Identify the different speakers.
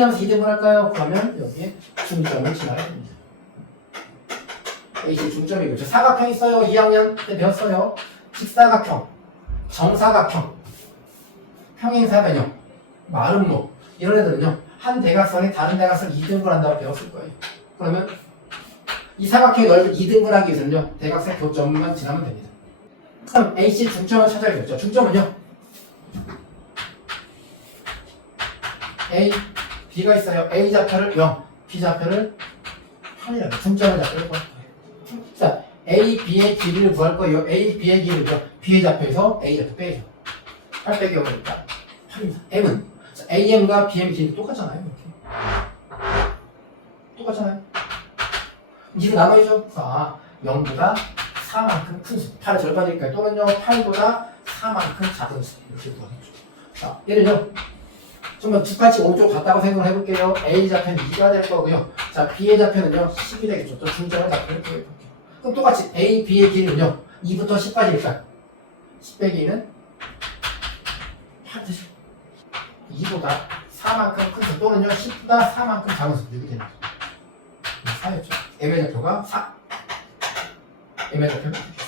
Speaker 1: 지나면서 2등분 할까요? 그러면 여기에 중점을 지나야 됩니다. AC 중점이겠죠. 사각형 있어요. 2학년 때 배웠어요. 직사각형, 정사각형, 평행사변형, 마름모 이런 애들은요. 한 대각선에 다른 대각선 2등분 한다고 배웠을 거예요. 그러면 이 사각형의 넓이를 2등분 하기 위해서는요. 대각선 교점만 지나면 됩니다. 그럼 AC 중점을 찾아야겠죠. 중점은요. A, B가 있어요. A 좌표를 0, B 좌표를 8이라고 중점을 좌표를 구할 거예요. 자, A, B의 길이를 구할 거예요. A, B의 길이를 B의 좌표에서 A 좌표 빼죠. 8 빼기 0이니까 8입니다. M은 자, AM과 BM 길이 똑같잖아요. 이렇게. 똑같잖아요. 이제 나눠야죠. 아, 0보다 4만큼 큰 수. 8의 절반이니까 또는요 8보다 4만큼 작은 수. 이렇게 구하겠죠. 자, 얘를요. 좀더 뒷받침 오른쪽 갔다고 생각을 해볼게요. A 좌표는 2가 될 거고요. 자, B의 좌표는요, 10이 되겠죠. 또 중점을 좌표를 구해볼게요. 그럼 똑같이 A, B의 길이는요, 2부터 10까지니까 10 빼기 2는 8 되죠. 2보다 4만큼 큰 수, 또는요, 10보다 4만큼 작은 수, 이렇게 되는 거죠. 4였죠. M의 좌표가 4. M의 좌표는